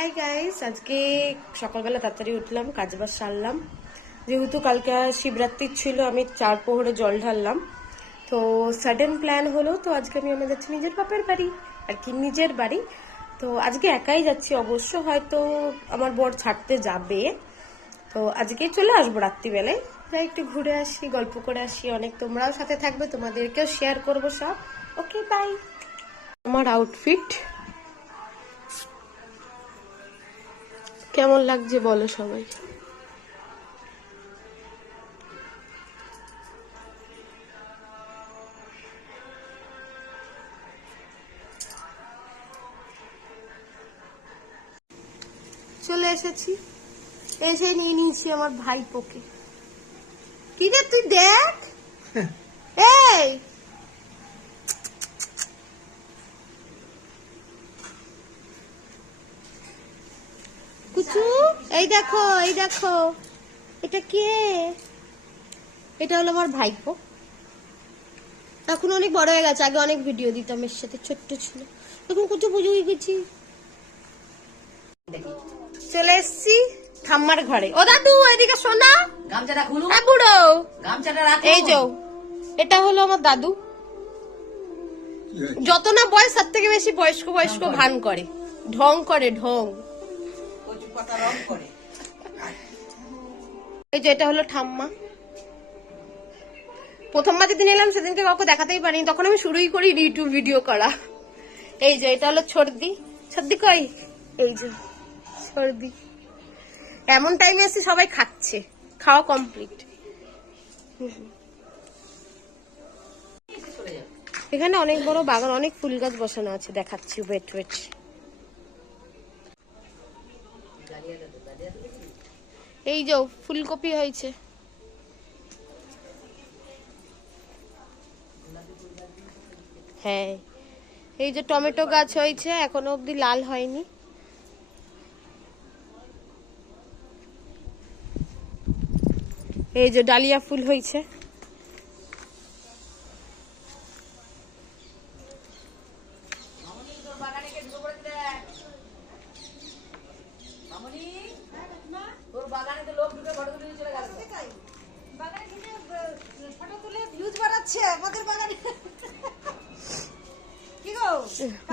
Hi guys, আজকে সকালবেলা তাড়াতাড়ি উঠলাম, কাজবাজ সারলাম। যেহেতু কালকে শিবরাত্রি ছিল, আমি 4 প্রহরে জল ঢাললাম। তো সাডেন প্ল্যান হলো, তো আজকে আমি যাচ্ছি নিজের বাপের বাড়ি, আর কি নিজের বাড়ি। তো আজকে একাই যাচ্ছি, অবশ্য হয়তো আমার বর ছাড়তে যাবে। তো আজকেই চলে আসবো রাত্রিবেলায়, যাই একটু ঘুরে আসি, গল্প করে আসি অনেক। তোমরাও সাথে থাকবে, তোমাদেরকেও শেয়ার করবো সব। Okay bye. আমার আউটফিট কেমন লাগছে বলো সবাই। চলে এসেছি, এসে নিয়ে নিয়েছি আমার ভাইপোকে। কি রে তুই দেখ, এই কুচু, এই দেখো, এই দেখো, এটা কে? এটা হলো আমার ভাইপো। এখন অনেক বড় হয়ে গেছে, আগে অনেক ভিডিও দিতাম এর সাথে, ছোট্ট ছিল। এখন কুচু পুজো হয়ে গেছি। চলে এসছি ঠাম্মার ঘরে। ও দাদু এদিকে শোনা, গামছাটা খুলু, বুড়ো গামছাটা রাখো। এই যে এটা হলো আমার দাদু। যত না বয়স তার থেকে বেশি বয়স্ক বয়স্ক ভান করে, ঢং করে, ঢং। কচু পাতা রং করে। এই যে এটা হলো ঠাম্মা। প্রথমবার যেদিন এলাম সেদিনকে কাউকে দেখাতেই পারিনি, তখন আমি শুরুই করি ইউটিউব ভিডিও করা। এই যে এটা হলো ছর্দি। ছর্দি কই? এই যে ছর্দি। এমন টাইমে এসে সবাই খাচ্ছে, খাওয়া কমপ্লিট। এখানে অনেক বড় বাগান, অনেক ফুল গাছ বসানো আছে, দেখাচ্ছি। ওয়েট ওয়েট, এই যে ফুলকপি হয়েছে। হ্যাঁ, এই যে টমেটো গাছ হয়েছে, এখনো অব্দি লাল হয়নি। এই যে ডালিয়া ফুল হয়েছে।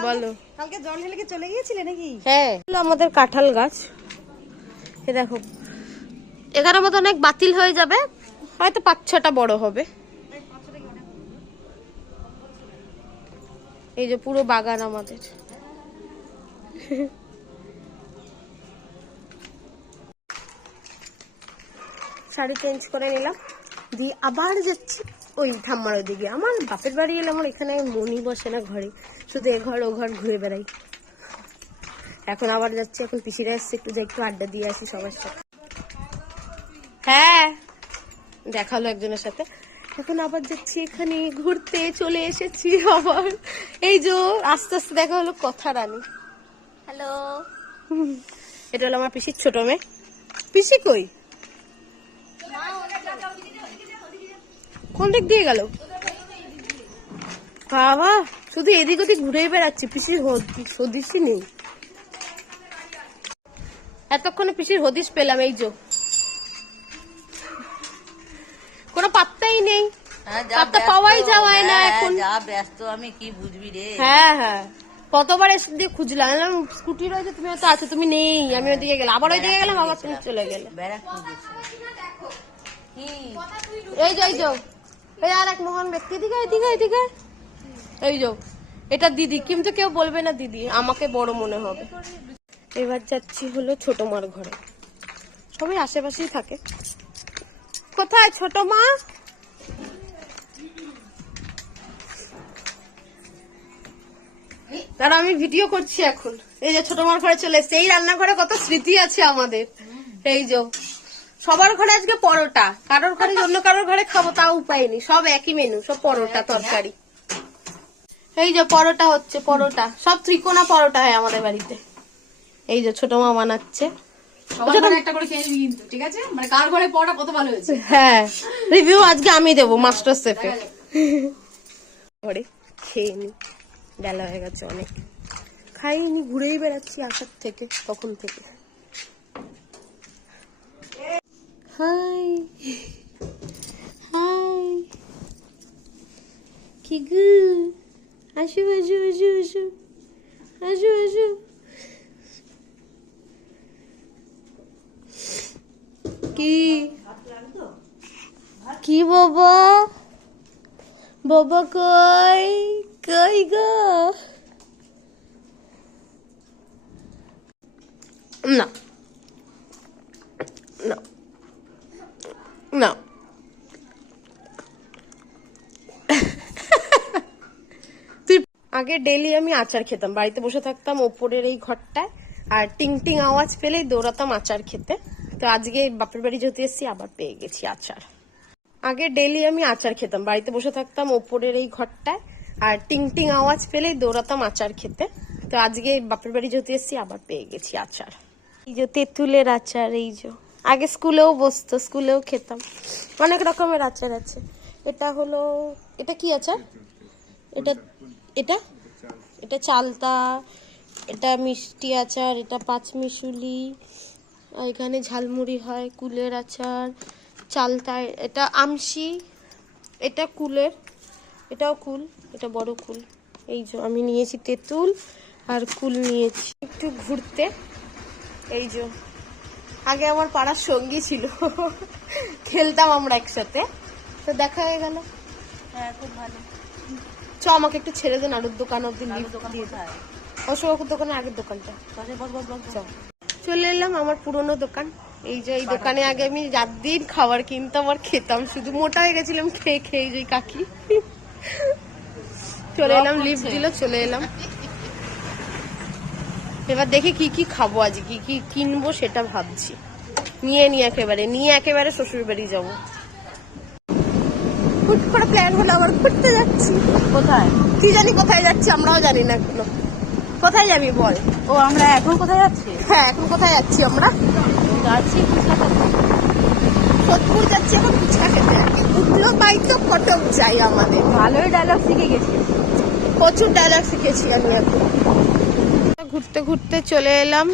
বলো, কালকে জল ঢেলে চলে গিয়েছিলে নাকি? হ্যাঁ, আমাদের কাঁঠাল গাছ। এ দেখো, এখানের মতো অনেক বাতিল হয়ে যাবে, হয়তো 5-6টা বড় হবে। এই যে পুরো বাগান আমাদের। শাড়ি চেঞ্জ করে নিলাম, দিয়ে আবার যাচ্ছি ওই ঠাম্মার ওদিকে। আমার বাপের বাড়ি এলে আমার এখানে মনই বসে না ঘরে, শুধু এ ঘর ও ঘর ঘুরে বেড়াই। এখন আবার যাচ্ছি, এখন পিসিরা এসছে, একটু যাই একটু আড্ডা দিয়ে আসি সবার সাথে। হ্যাঁ, দেখালো একজনের সাথে। এখন আবার যাচ্ছি এখানে ঘুরতে, চলে এসেছি আবার। এই যে আস্তে আস্তে দেখা হলো কথা রানী। হ্যালো, এটা হলো আমার পিসির ছোট মেয়ে। পিসি কই? কোন দিক দিয়ে গেল বাবা? শুধু এদিক ওদিক ঘুরেই বেড়াচ্ছি, পিসির হদিসই নেই। এতক্ষণে পিসির হদিস পেলাম, এই যে কোনো পাত্তাই নেই, পাত্তা পাওয়াই যাওয়ায় না এখন। যা ব্যস্ত আমি কি বুঝবি রে। হ্যাঁ হ্যাঁ, কতবার এসে দিয়ে খুঁজলাম, স্কুটি রয়েছে, তুমি হয়তো আছো, তুমি নেই। আমি ওইদিকে গেলাম, আবার ওইদিকে গেলাম, আবার তুমি চলে গেলে। এই যে এই আর এক মহান ব্যক্তি, এদিকে এদিকে এদিকে। এই যে এটা দিদি, কিন্তু কেউ বলবে না দিদি, আমাকে বড় মনে হবে। এবার যাচ্ছি হলো ছোট মার ঘরে, সবাই আশেপাশেই থাকে। কোথায় ছোট মা? তারা আমি ভিডিও করছি এখন। এই যে ছোট মার ঘরে চলে এসছে, এই রান্নাঘরে কত স্মৃতি আছে আমাদের। এই যে সবার ঘরে আজকে পরোটা, কারোর ঘরে অন্য কারোর ঘরে খাবো তাও উপায় নেই, সব একই মেনু, সব পরোটা তরকারি। এই যে পরোটা হচ্ছে, পরোটা সব ত্রিকোণা পরোটা হয় আমাদের বাড়িতে। এই যে ছোট মা বানাচ্ছে। হ্যাঁ, রিভিউ আজকে আমি দেবো মাস্টার শেফে। খেয়ে নি, বেলা হয়ে গেছে অনেক। খাইনি, ঘুরেই বেড়াচ্ছি আসার থেকে, তখন থেকে। হাই হাই, কি গু, আসো আসো আসো আসো আসো আসো। কি কি বাবা, বাবা কই কই গো? না না না, তুই আগে ডেলি আমি আচার খেতাম, বাড়িতে বসে থাকতাম ওপরের এই ঘরটায়, আর টিং টিং আওয়াজ পেলেই দৌড়াতাম আচার খেতে। তো আজকে বাপের বাড়ি যেতে এসেছি, আবার পেয়ে গেছি আচার। আগে ডেলি আমি আচার খেতাম, বাড়িতে বসে থাকতাম ওপরের এই ঘরটায়, আর টিং টিং আওয়াজ পেলেই দৌড়াতাম আচার খেতে। তো আজকে বাপের বাড়ি যেতে এসেছি, আবার পেয়ে গেছি আচার। এই যে তেঁতুলের আচার, এই যে আগে স্কুলেও বসতো, স্কুলেও খেতাম। অনেক রকমের আচার আছে। এটা হলো, এটা কি আচার? এটা এটা এটা চালতা, এটা মিষ্টি আচার, এটা পাঁচমিশুলি, এখানে ঝালমুড়ি হয়, কুলের আচার, চালতা, এটা আমশি, এটা কুলের, এটাও কুল, এটা বড় কুল। এই যে আমি নিয়েছি তেঁতুল আর কুল নিয়েছি একটু ঘুরতে। এই যে আগে আমার পাড়ার সঙ্গী ছিল, খেলতাম আমরা একসাথে, তো দেখা হয়ে গেল। হ্যাঁ, খুব ভালো। চ আমাকে একটু ছেড়ে দেন, আরুর দোকান অব্দি লিফট দিয়ে দেয়, অশোকের দোকানের আগের দোকানটা। চলে এলাম আমার পুরনো দোকান। এই যে এই দোকানে আগে আমি রাত দিন খাবার কিনতাম আর খেতাম, শুধু মোটা হয়ে গেছিলাম খেয়ে খেয়ে। যে কাকি চলে এলাম, লিফট দিল, চলে এলাম। এবার দেখি কি কি খাবো, আজ কি কি কিনবো সেটা ভাবছি। নিয়ে একেবারে শ্বশুর বাড়ি যাবো। হুট করে প্ল্যান হলো আবার ঘুরতে যাচ্ছি। কোথায়? কি জানি কোথায় যাচ্ছি, আমরাও জানি না এখনো। কোথায় যাবি বল? ও, আমরা এখন কোথায় যাচ্ছি? হ্যাঁ, এখন কোথায় যাচ্ছি আমরা? যাচ্ছি সোদপুর যাচ্ছি এখন ফুচকা খেতে। উঠলো পাই তো ফটক যাই আমাদের। ভালোই ডায়লগ শিখে গেছি। প্রচুর ডায়লগ শিখেছি আমি এখন। ঘুরতে ঘুরতে চলে এলাম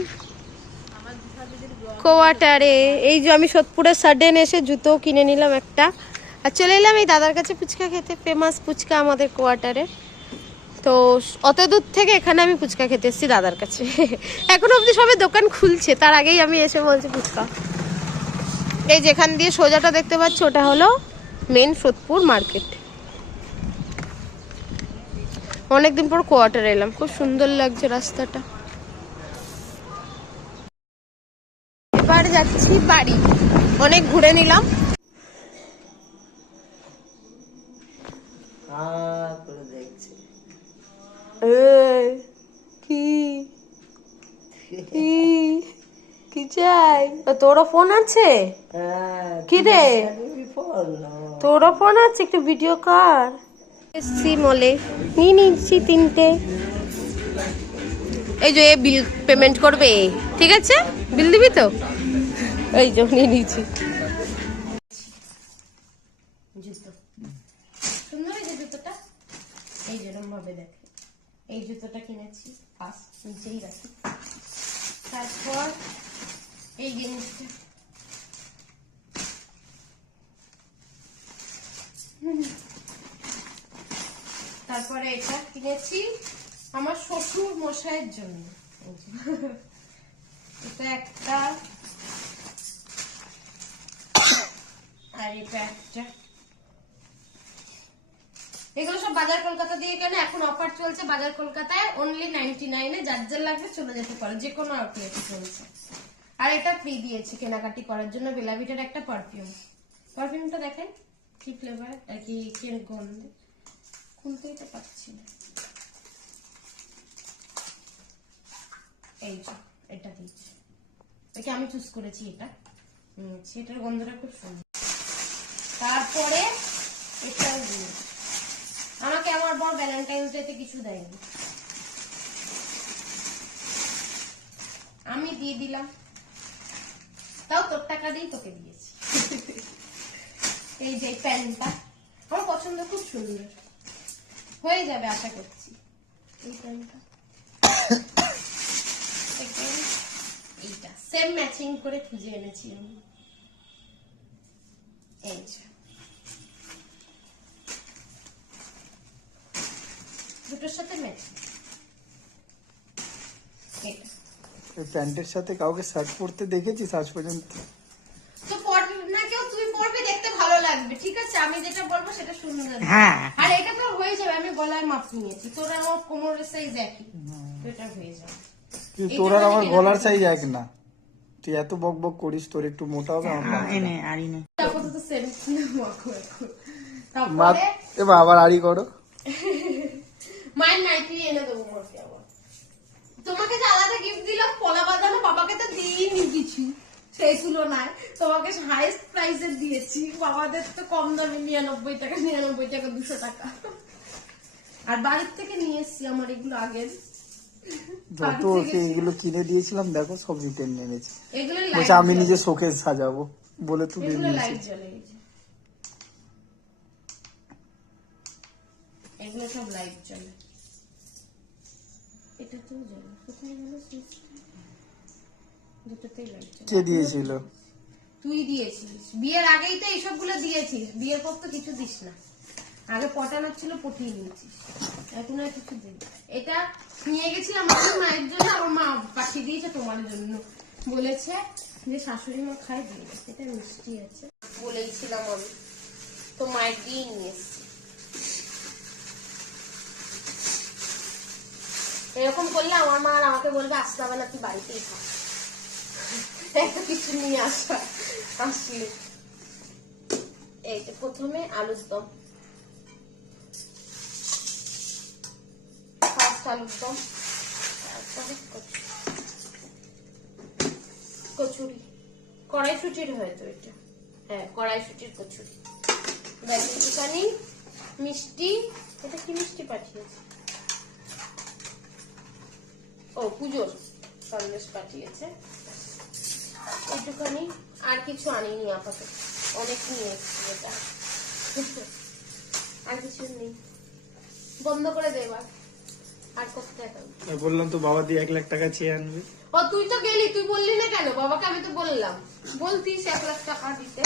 কোয়ার্টারে। এই যে আমি সোদপুরের সাডেন এসে জুতো কিনে নিলাম একটা, আর চলে এলাম এই দাদার কাছে ফুচকা খেতে। ফেমাস ফুচকা আমাদের কোয়ার্টারে, তো অত দূর থেকে এখানে আমি ফুচকা খেতে এসেছি দাদার কাছে। এখনো অব্দি সবে দোকান খুলছে, তার আগেই আমি এসে বলছি ফুচকা। এই যেখান দিয়ে সোজাটা দেখতে পাচ্ছ, ওটা হলো মেন সোদপুর মার্কেট। অনেকদিন পর কোয়ার্টারে এলাম, খুব সুন্দর লাগছে রাস্তাটা। এবার যাচ্ছি বাড়ি, অনেক ঘুরে নিলাম। কি কি কি চাই? তোরও ফোন আছে? কি রে, তোরও ফোন আছে? একটু ভিডিও কর। এসছি মলে, নিয়ে নিচ্ছি 3টে। এই যে বিল পেমেন্ট করবে, ঠিক আছে? বিল দিবি তো? এই যে নিয়ে নিচ্ছি। জুতো সুন্দর হয়েছে জুতোটা, এই যেরকম ভাবে দেখে। এই জুতোটা কিনেছি, ফার্স্ট নিচেই রাখি। তারপর এই জিনিসটা, তারপরে এটা কিনেছি আমার শ্বশুর মশাইয়ের জন্য। এটা একটা, আর এটা একটা। এগুলো সব বাজার কলকাতা দিয়ে কেন, এখন অফার চলছে বাজার কলকাতায়, অনলি 99-এ। যার যার লাগবে চলে যেতে পারো, যে কোনো আউটলেটে চলছে। আর এটা ফ্রি দিয়েছি কেনাকাটি করার জন্য, বেলাভিটার একটা পারফিউম। পারফিউমটা দেখেন কি ফ্লেভার, আর কি গন্ধ, খুলতেই তো পাচ্ছি না। এই যে এটা দিয়েছি, এটা আমি চুজ করেছি, এটা এটার গন্ধটা খুব সুন্দর। তারপরে এটা আমাকে আমার বর ভ্যালেন্টাইন্স ডেতে কিছু দেয়নি, আমি দিয়ে দিলাম, তাও তোর টাকা দিয়ে তোকে দিয়েছি। এই যে প্যান্টটা আমার পছন্দ, খুব সুন্দর হয়ে যাবে আশা করছি। এই প্যান্টটা এইটা সেম ম্যাচিং করে খুঁজে এনেছি আমি। এই যে দুটোর সাথে ম্যাচিং। এটা এই প্যান্টের সাথে কাউকে শার্ট পরতে দেখেছিস আজ পর্যন্ত? তো পরবে না কেউ, তুই পরবি, দেখতে ভালো লাগবে, ঠিক আছে? আমি যেটা বলবো সেটা শুনবে। হ্যাঁ। আর এটা তো হয়ে যাবে, আমি গলায় মাপ নিয়েছি, তোর আমার কোমরের সাইজ একই, তো এটা হয়ে যাবে। তোর আর আমার গলার সাইজ এক না, তুই এত বক বক করিস, তোর একটু মোটা হবে আমার আপাতত সেম মাখো এখন। মা তারপরে এবার আবার আড়ি করো। মায়ের নাইটি এনে দেবো মোটে আবার। তোমাকে যে আলাদা গিফট দিলাম পলা বাঁধানো, বাবাকে তো দিইনি কিছু সেই তুলনায়, তোমাকে হাইস্ট প্রাইসের দিয়েছি, বাবাদের তো কম দামে 99 টাকা 200 টাকা। আর বাড়ির থেকে নিয়ে এসছি আমার এগুলো আগের, যত ওকে এগুলো কিনে দিয়েছিলাম দেখো সব রিটার্ন নিয়ে গেছে। এগুলো বলছে আমি নিজে শোকেস সাজাবো বলে তুলে নিয়েছি। লাইট জ্বলে, এগুলো সব লাইট জ্বলে। এটা তো জ্বলে, কোথায় গেল সুইচটা? দুটোতেই লাইট জ্বলে। কে দিয়েছিল? তুই দিয়েছিস, বিয়ের আগেই তো এইসব গুলো দিয়েছিস, বিয়ের পর তো কিছু দিস না। আগে পটানোর ছিল, পটিয়ে নিয়েছিস, এখন আর কিছু দিই। এটা নিয়ে গেছিলাম আমার মায়ের জন্য, আমার মা পাঠিয়ে দিয়েছে তোমার জন্য, বলেছে যে শাশুড়ি মা খায় দিয়ে, এটা মিষ্টি আছে বলেছিলাম আমি, তো মায়ের দিয়ে নিয়ে এসছি। এরকম করলে আমার মা আর আমাকে বলবে আসতে হবে না, তুই বাড়িতেই থাক, একটা কিছু নিয়ে আসা আসলে। এই যে প্রথমে আলুর দম, ফার্স্ট আলুর দম, তারপরে কচুরি, কড়াইশুটির হয়তো এটা, হ্যাঁ কড়াইশুটির কচুরি, একটুখানি মিষ্টি, এটা কি মিষ্টি পাঠিয়েছে? ও পুজোর সন্দেশ পাঠিয়েছে একটুখানি, আর কিছু আনিনি আপাতত, অনেক নিয়ে এসছি এটা, আর কিছু নেই। বন্ধ করে দে এবার, আর করতে এখন বললাম তো বাবা দিয়ে 1 লাখ টাকা চেয়ে আনবে। ও তুই তো গেলি, তুই বললি না কেন বাবাকে? আমি তো বললাম, বলতিস 1 লাখ টাকা দিতে।